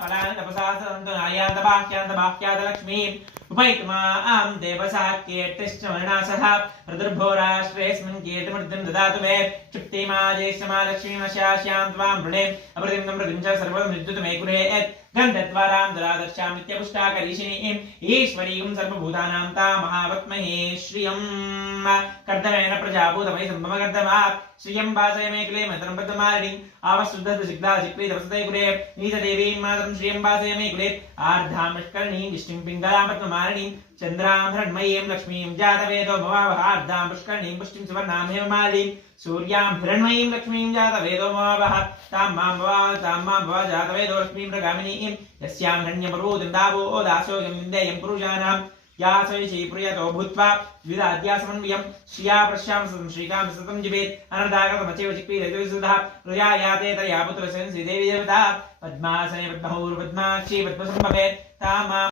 फलानि तपसा सन्तनायान्तबाह्यान्तबाह्यादलक्ष्मीम् उपैतमां देवसः कीर्तिश्च वर्णासः रुद्रभोराश्रेयस्मिन् कीर्तिमृद्धिं ददातु मे क्षिप्तिमाजेष्मा लक्ष्मीमशास्यां त्वां वृणे अमृतिं नमृतिं च सर्वमिद्युत मे कुरेत् गन्धद्वारां ददादर्शामित्यपुष्टाकरीशिनीम् ईश्वरीं सर्वभूतानां ता महावत्महे श्रियं कर्दमेन प्रजाभूतमयि सम्भवकर्दमात् श्रियं वासय मे कुले मन्त्रं पद्ममालिनीम् आवस्तुद्धसिग्धासिक्रीतवसते कुले नीतदेवीं मातरं श्रियं वासय मे कुले आर्धां पुष्करणीं विष्णुं पिङ्गलां पद्ममालिनीं चन्द्रां हिरण्मयीं लक्ष्मीं जातवेदो भवावहार्धां पुष्करणीं पुष्टिं सुवर्णां हेममालिनीं सूर्यां हिरण्मयीं लक्ष्मीं जातवेदो भवावह तां मां भवा जातवेदो लक्ष्मीं प्रगामिनीं यस्यां हिरण्यमरूदिं दावो दासो यं पुरुषाणां या सैषी प्रियतो भूत्वा द्विदाद्यासमन्वयं श्रिया प्रश्यां सतं श्रीकां सतं जिवेत् अनर्दागतमचैव चिक्रीरजोसुधा प्रजा याते तया पुत्रस्य श्रीदेवी देवता पद्मासने पद्महूर्पद्माक्षी पद्मसम्भवे तामा